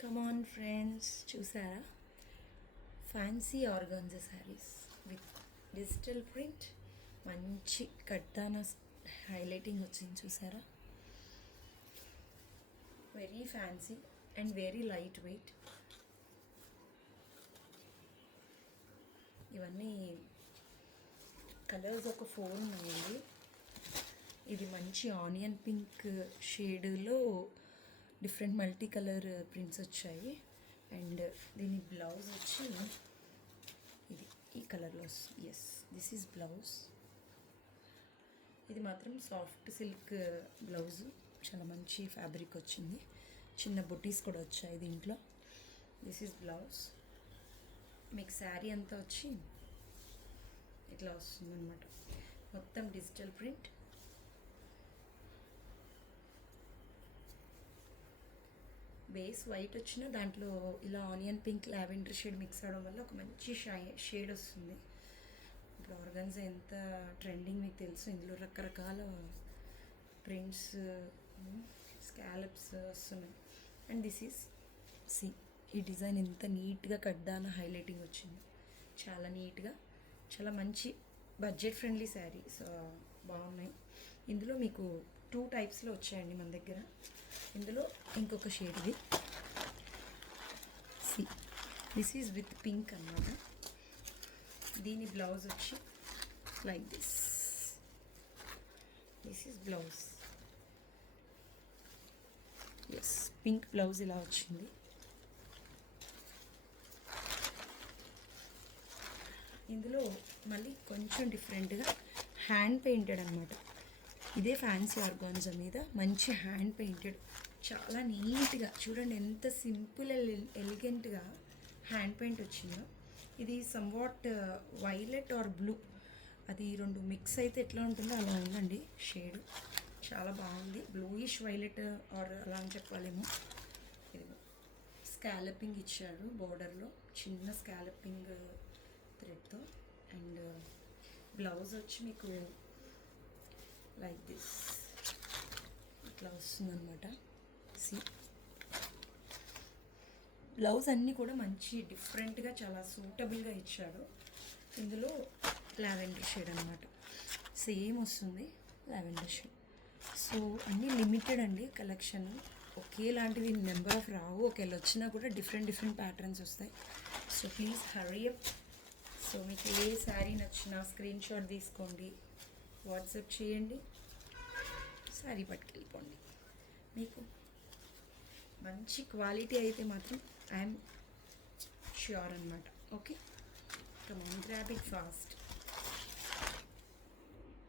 కమాన్ friends, చూసారా? Fancy organza saris with digital print, మంచి కడ్దానా హైలైటింగ్ వచ్చింది. చూసారా? Very fancy and very light weight. ఇవన్నీ కలర్స్ ఒక 4 ఉన్నాయండి. ఇది మంచి ఆనియన్ పింక్ షేడ్లో డిఫరెంట్ మల్టీ కలర్ ప్రింట్స్ వచ్చాయి. అండ్ దీని బ్లౌజ్ వచ్చి ఇది ఈ కలర్లో వస్తుంది. Yes, this is blouse. ఇది మాత్రం సాఫ్ట్ సిల్క్ బ్లౌజ్, చాలా మంచి ఫ్యాబ్రిక్ వచ్చింది. చిన్న బుటీస్ కూడా వచ్చాయి దీంట్లో. This is blouse. మీకు శారీ అంతా వచ్చి ఇట్లా వస్తుంది అనమాట. మొత్తం డిజిటల్ ప్రింట్. బేస్ వైట్ వచ్చిన దాంట్లో ఇలా onion pink lavender shade mix అవడం వల్ల ఒక మంచి షేడ్ వస్తుంది. ఇప్పుడు ఆర్గన్జా ఎంత ట్రెండింగ్ మీకు తెలుసు. ఇందులో రకరకాల ప్రింట్స్, స్కాలప్స్ వస్తున్నాయి. అండ్ దిస్ ఈజ్ ఈ డిజైన్ ఎంత నీట్గా కడ్దానా హైలైటింగ్ వచ్చింది. చాలా నీట్గా, చాలా మంచి బడ్జెట్ ఫ్రెండ్లీ శారీస్ బాగున్నాయి. ఇందులో మీకు 2 టైప్స్లో వచ్చాయండి మన దగ్గర. ఇందులో ఇంకొక షేడ్ ఇది. దిస్ ఈజ్ విత్ పింక్ అన్నమాట. దీని బ్లౌజ్ వచ్చి like this. This is blouse. Yes, pink blouse ఇలా వచ్చింది. ఇందులో మళ్ళీ కొంచెం డిఫరెంట్గా హ్యాండ్ పెయింటెడ్ అనమాట. ఇదే ఫ్యాన్సీ ఆర్గాన్జా మీద మంచి హ్యాండ్ పెయింటెడ్, చాలా నీట్గా చూడండి ఎంత సింపుల్ ఎలిగెంట్గా హ్యాండ్ పెయింట్ వచ్చిందో. ఇది సమ్వాట్ వైలెట్ ఆర్ బ్లూ, అది 2 మిక్స్ అయితే ఎట్లా ఉంటుందో అలా ఉందండి షేడ్. చాలా బాగుంది. బ్లూయిష్ వైలెట్ ఆర్ అలా అని చెప్పాలేమో. ఇది స్కాలపింగ్ ఇచ్చాడు బోర్డర్లో, చిన్న స్కాలపింగ్ థ్రెడ్తో. అండ్ బ్లౌజ్ వచ్చి మీకు లైక్ దిస్ ఇట్లా వస్తుందన్నమాట. బ్లౌజ్ అన్నీ కూడా మంచి డిఫరెంట్గా చాలా సూటబుల్గా ఇచ్చాడు. ఇందులో లావెండర్ షేడ్ అనమాట, సేమ్ వస్తుంది లావెండర్ షేడ్. సో అన్నీ లిమిటెడ్ అండి కలెక్షన్. ఒకేలాంటివి నెంబర్ ఆఫ్ రావు. ఒకవేళ వచ్చినా కూడా డిఫరెంట్ ప్యాటర్న్స్ వస్తాయి. So please hurry up. So మీకు ఏ శారీ నచ్చినా స్క్రీన్ షాట్ తీసుకోండి, వాట్సాప్ చేయండి, శారీ పట్టుకెళ్ళిపోండి. మీకు మంచి క్వాలిటీ అయితే మాత్రం ఐఎమ్ ష్యూర్ అనమాట. Okay, come on, grab it fast.